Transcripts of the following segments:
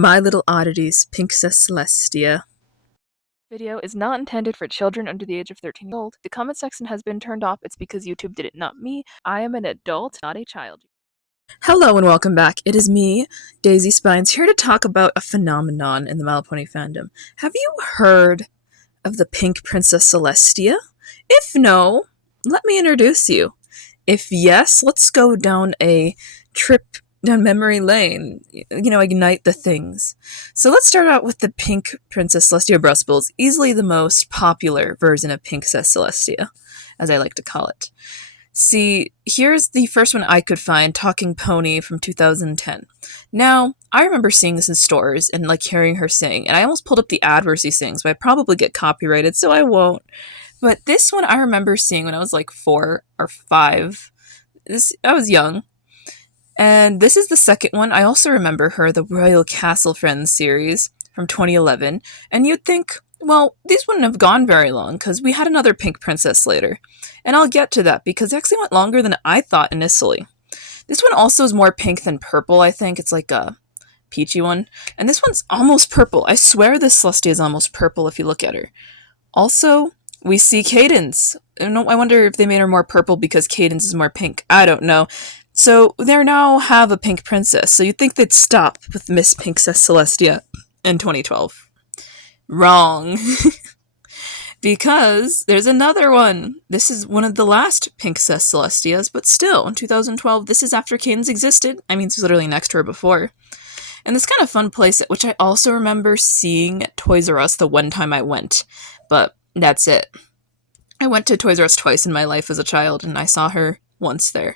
My Little Oddities, Pinkcess Celestia. Video is not intended for children under the age of 13 years old. The comment section has been turned off. It's because YouTube did it, not me. I am an adult, not a child. Hello and welcome back. It is me, Daisy Spines, here to talk about a phenomenon in the My Little Pony fandom. Have you heard of the pink Princess Celestia? If no, let me introduce you. If yes, let's go down a trip down memory lane. Ignite the things. So let's start out with the pink Princess Celestia Brustables, easily the most popular version of Pinkcess Celestia, as I like to call it. See, here's the first one I could find, Talking Pony from 2010. Now, I remember seeing this in stores and hearing her sing, and I almost pulled up the ad where she sings, but I probably get copyrighted, so I won't. But this one I remember seeing when I was 4 or 5. I was young. And this is the second one. I also remember her, the Royal Castle Friends series from 2011. And you'd think, well, these wouldn't have gone very long because we had another pink princess later. And I'll get to that because it actually went longer than I thought initially. This one also is more pink than purple, I think. It's like a peachy one. And this one's almost purple. I swear this Celestia is almost purple if you look at her. Also, we see Cadence. I wonder if they made her more purple because Cadence is more pink. I don't know. So they now have a pink princess. So you'd think they'd stop with Miss Pinkcess Celestia in 2012. Wrong. Because there's another one. This is one of the last Pinkcess Celestias, but still, in 2012, this is after Cadence existed. I mean, it's literally next to her before. And this kind of fun place, which I also remember seeing at Toys R Us the one time I went. But that's it. I went to Toys R Us twice in my life as a child, and I saw her once there.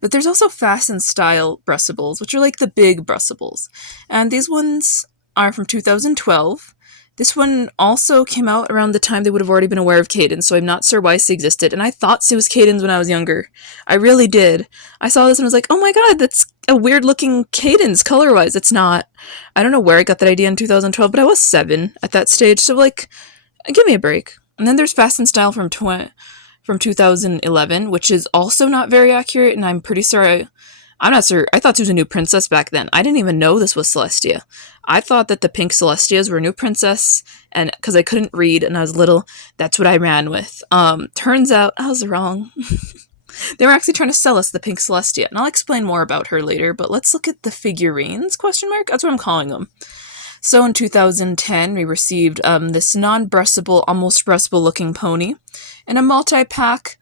But there's also Fast and Style Brustables, which are like the big Brustables. And these ones are from 2012. This one also came out around the time they would have already been aware of Cadence, so I'm not sure why she existed. And I thought she was Cadence when I was younger. I really did. I saw this and was like, oh my god, that's a weird looking Cadence color-wise. It's not. I don't know where I got that idea in 2012, but I was 7 at that stage, so give me a break. And then there's Fast and Style from 2011, which is also not very accurate, and I'm pretty sure I'm not sure. I thought she was a new princess back then. I didn't even know this was Celestia. I thought that the pink Celestias were a new princess, and because I couldn't read and I was little, that's what I ran with. Turns out I was wrong. They were actually trying to sell us the pink Celestia, and I'll explain more about her later, but let's look at the figurines, ? That's what I'm calling them. So in 2010, we received this non-brushable, almost brushable looking pony in a multi-pack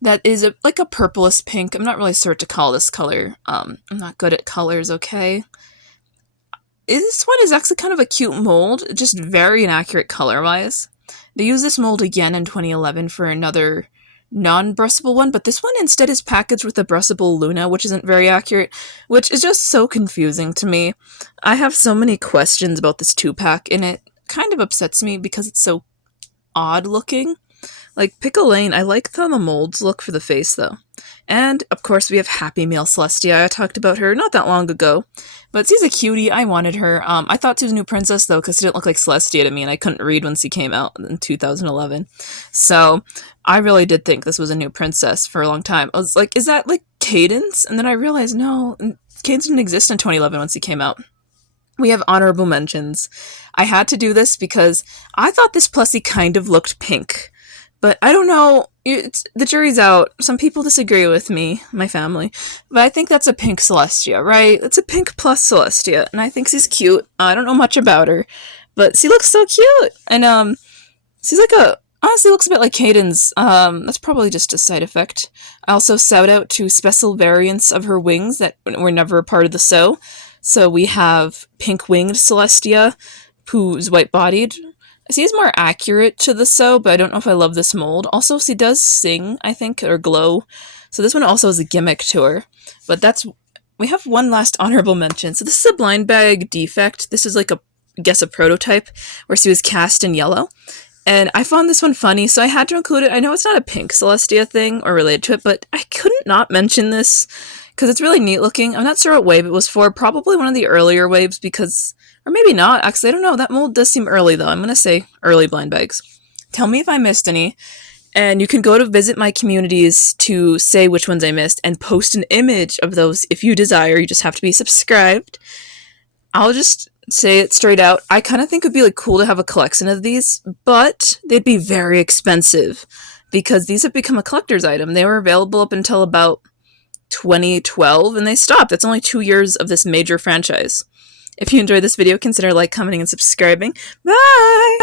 that is like a purplish pink. I'm not really sure what to call this color. I'm not good at colors, okay? This one is actually kind of a cute mold, just very inaccurate color-wise. They used this mold again in 2011 for another non-brushable one, but this one instead is packaged with a brushable Luna, which isn't very accurate, which is just so confusing to me. I have so many questions about this 2-pack, and it kind of upsets me because it's so odd looking. Pick a lane. I like how the molds look for the face, though. And, of course, we have Happy Meal Celestia. I talked about her not that long ago. But she's a cutie. I wanted her. I thought she was a new princess, though, because she didn't look like Celestia to me, and I couldn't read when she came out in 2011. So, I really did think this was a new princess for a long time. I was like, is that, Cadence? And then I realized, no, Cadence didn't exist in 2011 when she came out. We have honorable mentions. I had to do this because I thought this plushie kind of looked pink. But I don't know, the jury's out. Some people disagree with me, my family. But I think that's a pink Celestia, right? It's a pink plus Celestia, and I think she's cute. I don't know much about her, but she looks so cute. And, she's honestly looks a bit like Cadence. That's probably just a side effect. I also shout out to special variants of her wings that were never a part of the sew. So we have pink-winged Celestia, who's white-bodied. She's more accurate to the sew, but I don't know if I love this mold. Also, she does sing, I think, or glow. So this one also has a gimmick to her. But we have one last honorable mention. So this is a blind bag defect. This is a prototype where she was cast in yellow. And I found this one funny, so I had to include it. I know it's not a pink Celestia thing or related to it, but I couldn't not mention this because it's really neat looking. I'm not sure what wave it was for. Probably one of the earlier waves because... Or maybe not. Actually, I don't know. That mold does seem early, though. I'm going to say early blind bags. Tell me if I missed any. And you can go to visit my communities to say which ones I missed and post an image of those if you desire. You just have to be subscribed. I'll just say it straight out. I kind of think it'd be like cool to have a collection of these, but they'd be very expensive because these have become a collector's item. They were available up until about 2012 and they stopped. That's only 2 years of this major franchise. If you enjoyed this video, consider like, commenting, and subscribing. Bye!